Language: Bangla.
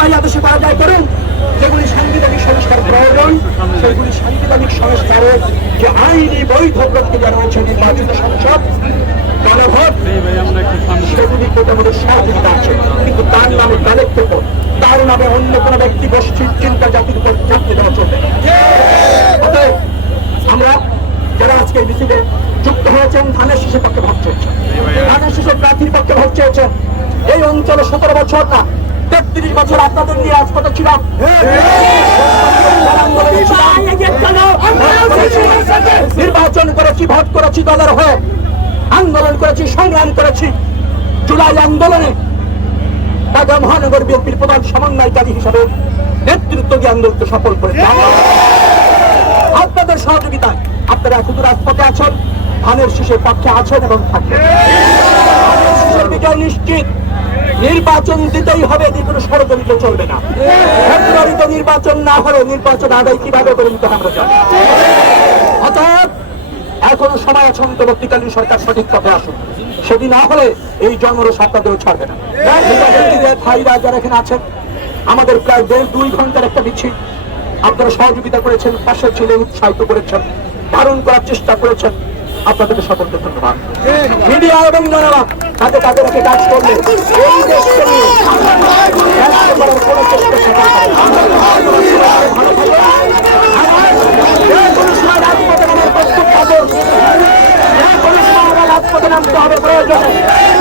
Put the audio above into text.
করা যায় করুন যেগুলি সাংবিধানিক সংস্কার প্রয়োজন, সেগুলি সাংবিধানিক সংস্কারের যে আইনি বৈধ প্রক্রিয়া রয়েছে নির্বাচিত সংসদ আজকে মিছিলে যুক্ত হয়েছেন ধানের শিশুর পক্ষে ভোট চেয়েছেন ধানের শিশুর প্রার্থীর পক্ষে ভোট চেয়েছেন এই অঞ্চলে সতেরো বছর না তেত্রিশ বছর আপনাদের নিয়ে রাজপথে ছিলাম। নির্বাচন করেছি, ভোট করেছি দলের হয়ে। আন্দোলন করেছি, সংগ্রাম করেছি। জুলাই আন্দোলনে ঢাকা মহানগর বিএনপির প্রধান সমন্বয়কারী হিসাবে নেতৃত্ব দিয়ে আন্দোলনকে সফল করেছে আপনাদের সহযোগিতায় আপনারা এখন রাজপথে আছেন, ধানের শীষের পক্ষে আছেন এবং বিজয় নিশ্চিত। নির্বাচন দিতেই হবে এদিকে কোনো ষড়যন্ত্র চলবে না। ফেব্রুয়ারিতে নির্বাচন না হলে নির্বাচন আদায় কীভাবে করে নিতে আমরা জানি। অতএব, এখনও সময় আছে অন্তর্বর্তীকালীন সরকার সঠিক পথে আসুন সেটি না হলে এই জন্মরস আপনাদেরও ছাড়বে না। ভাইরা যারা এখানে আছেন। আমাদের প্রায় দেড় দুই ঘণ্টার একটা মিছিল। আপনারা সহযোগিতা করেছেন, পাশে ছিলেন, উৎসাহিত করেছেন, ধারণ করার চেষ্টা করেছেন। আপনাদেরকে সকলকে ধন্যবাদ। মিডিয়া এবং জনগণ তাতে তাদের একটা কাজ করলে এই দেশকে নিয়ে ব্যস্ত